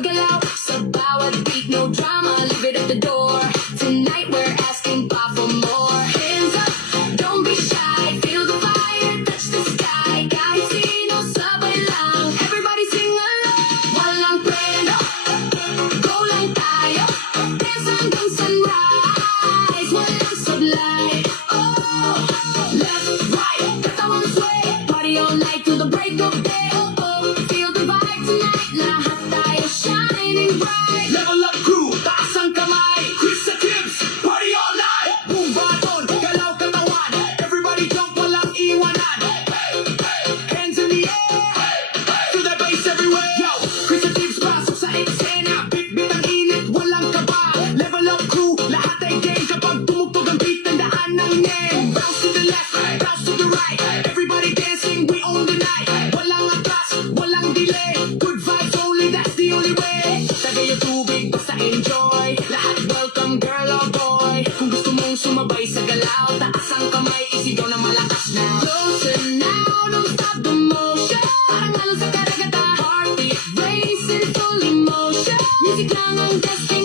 magalaw sa bawat beat, no drama, leave it at the door. Tonight we're asking pa for more. Hands up, don't be shy, feel the fire, touch the sky. Kahit sino sabay lang, everybody sing along. Walang preno, go lang tayo, dance hanggang sunrise. Walang sablay, oh, left, right, katawan sway, party all night till the break of day. Oh, oh, feel the vibe tonight, lahat tayo shining bright. Level up crew, taas ang kamay. Chris sa tips, party all night. Move on, galaw katawan. Everybody jump, walang iwanan. Hands in the air, feel that bass everywhere. Yo, Chris sa tips, pasok sa eksena. Bit-bit ang init, walang kaba. Level up crew, lahat ay game. Kapag tumugtog ang beat, tandaan ng name. Bounce to the left, bounce to the right. Everybody dancing, we own the night. Walang atras, walang delay. Good vibes only, that's the only way. Tagay yung tubig, basta enjoy. Lahat welcome, girl or boy. Kung gusto mong sumabay sa galaw, taas ang kamay, isigaw na malakas na. Closer now, don't stop the motion. Parang halo sa karagatan, heartbeat racing, full emotion. Music lang ang destiny.